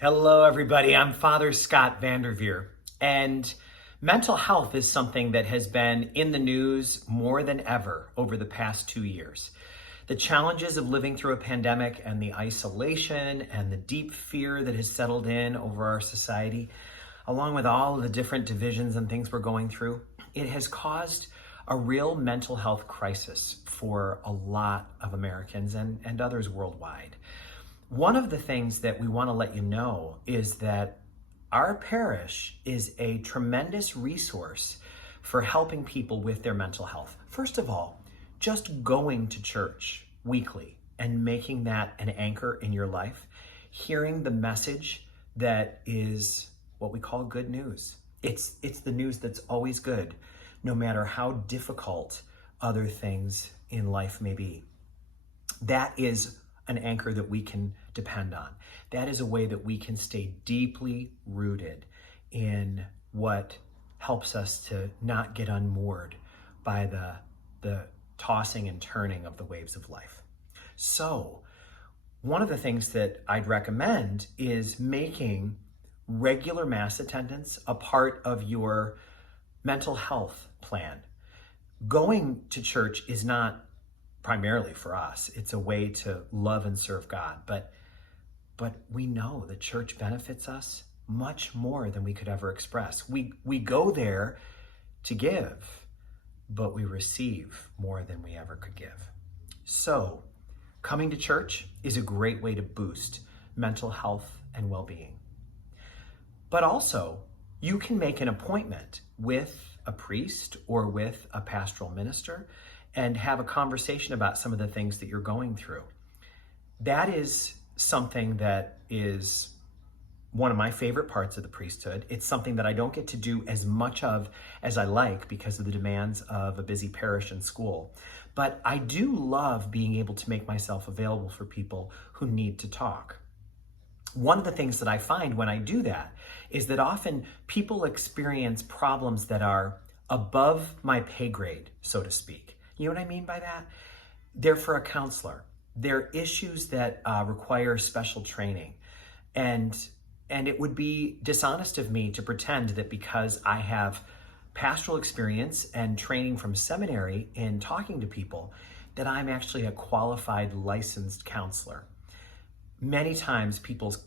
Hello, everybody. I'm Father Scott Vanderveer, and mental health is something that has been in the news more than ever over the past 2 years. The challenges of living through a pandemic and the isolation and the deep fear that has settled in over our society, along with all of the different divisions and things we're going through, it has caused a real mental health crisis for a lot of Americans and others worldwide. One of the things that we want to let you know is that our parish is a tremendous resource for helping people with their mental health. First of all, just going to church weekly and making that an anchor in your life, hearing the message that is what we call good news. It's the news that's always good, no matter how difficult other things in life may be. That is an anchor that we can depend on. That is a way that we can stay deeply rooted in what helps us to not get unmoored by the tossing and turning of the waves of life. So, one of the things that I'd recommend is making regular Mass attendance a part of your mental health plan. Going to church is not primarily for us. It's a way to love and serve God. But we know the church benefits us much more than we could ever express. We go there to give, but we receive more than we ever could give. So coming to church is a great way to boost mental health and well-being. But also, you can make an appointment with a priest or with a pastoral minister and have a conversation about some of the things that you're going through. That is something that is one of my favorite parts of the priesthood. It's something that I don't get to do as much of as I like because of the demands of a busy parish and school. But I do love being able to make myself available for people who need to talk. One of the things that I find when I do that is that often people experience problems that are above my pay grade, so to speak. You know what I mean by that? They're for a counselor. They're issues that require special training. And it would be dishonest of me to pretend that because I have pastoral experience and training from seminary in talking to people, that I'm actually a qualified licensed counselor. Many times people's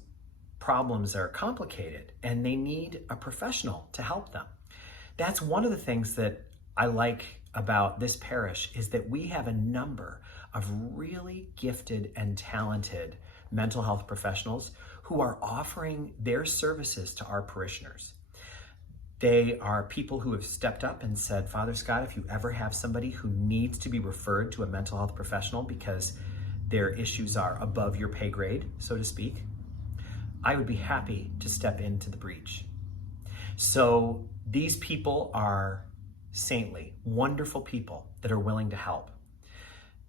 problems are complicated and they need a professional to help them. That's one of the things that I like about this parish is that we have a number of really gifted and talented mental health professionals who are offering their services to our parishioners. They are people who have stepped up and said, Father Scott, if you ever have somebody who needs to be referred to a mental health professional because their issues are above your pay grade, so to speak, I would be happy to step into the breach. So these people are saintly, wonderful people that are willing to help.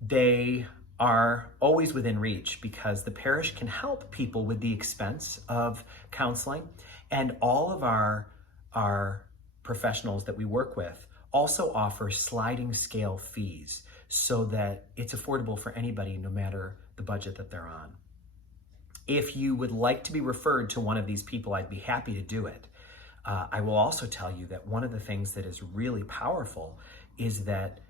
They are always within reach because the parish can help people with the expense of counseling, and all of our professionals that we work with also offer sliding scale fees so that it's affordable for anybody no matter the budget that they're on. If you would like to be referred to one of these people, I'd be happy to do it. I will also tell you that one of the things that is really powerful is that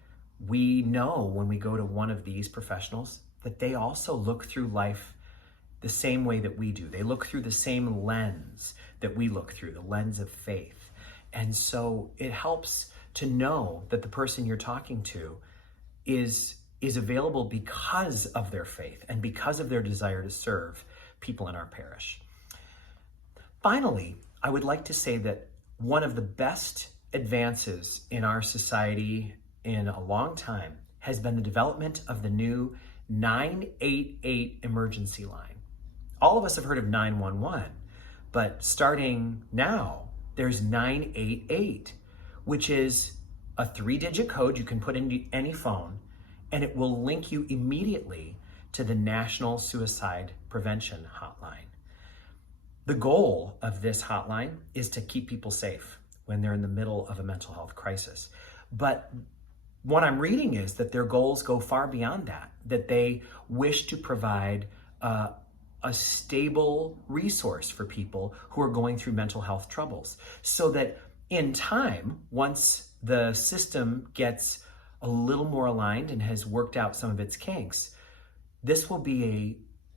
we know when we go to one of these professionals that they also look through life the same way that we do. They look through the same lens that we look through, the lens of faith. And so it helps to know that the person you're talking to is available because of their faith and because of their desire to serve people in our parish. Finally, I would like to say that one of the best advances in our society in a long time has been the development of the new 988 emergency line. All of us have heard of 911, but starting now, there's 988, which is a 3-digit code you can put into any phone, and it will link you immediately to the National Suicide Prevention Hotline. The goal of this hotline is to keep people safe when they're in the middle of a mental health crisis. But what I'm reading is that their goals go far beyond that, that they wish to provide a stable resource for people who are going through mental health troubles, so that in time, once the system gets a little more aligned and has worked out some of its kinks, this will be a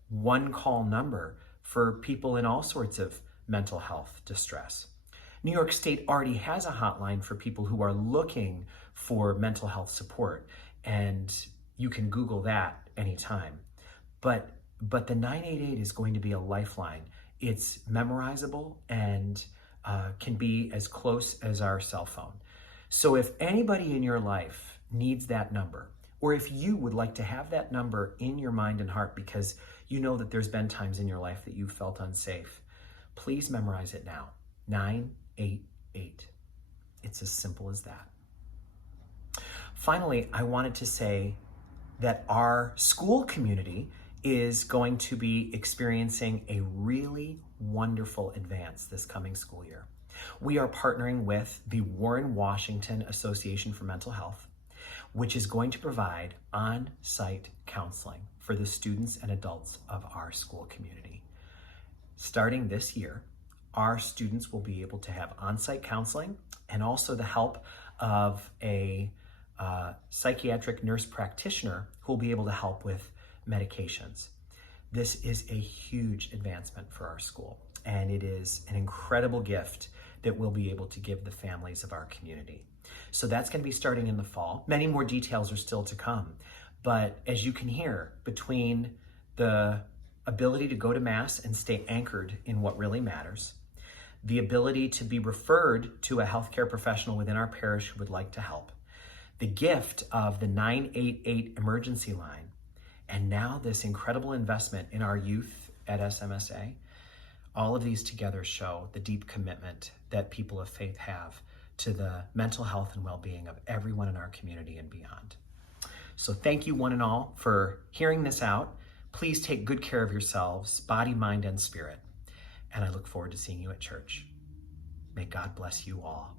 one-call number for people in all sorts of mental health distress. New York State already has a hotline for people who are looking for mental health support, and you can Google that anytime. But the 988 is going to be a lifeline. It's memorizable and can be as close as our cell phone. So if anybody in your life needs that number, or if you would like to have that number in your mind and heart because you know that there's been times in your life that you felt unsafe, please memorize it now. 988. It's as simple as that. Finally, I wanted to say that our school community is going to be experiencing a really wonderful advance this coming school year. We are partnering with the Warren Washington Association for Mental Health, which is going to provide on-site counseling for the students and adults of our school community. Starting this year, our students will be able to have on-site counseling and also the help of a psychiatric nurse practitioner who will be able to help with medications. This is a huge advancement for our school, and it is an incredible gift that we'll be able to give the families of our community. So that's going to be starting in the fall. Many more details are still to come, but as you can hear, between the ability to go to Mass and stay anchored in what really matters, the ability to be referred to a healthcare professional within our parish who would like to help, the gift of the 988 emergency line, and now this incredible investment in our youth at SMSA, all of these together show the deep commitment that people of faith have to the mental health and well-being of everyone in our community and beyond. So thank you one and all for hearing this out. Please take good care of yourselves, body, mind, and spirit. And I look forward to seeing you at church. May God bless you all.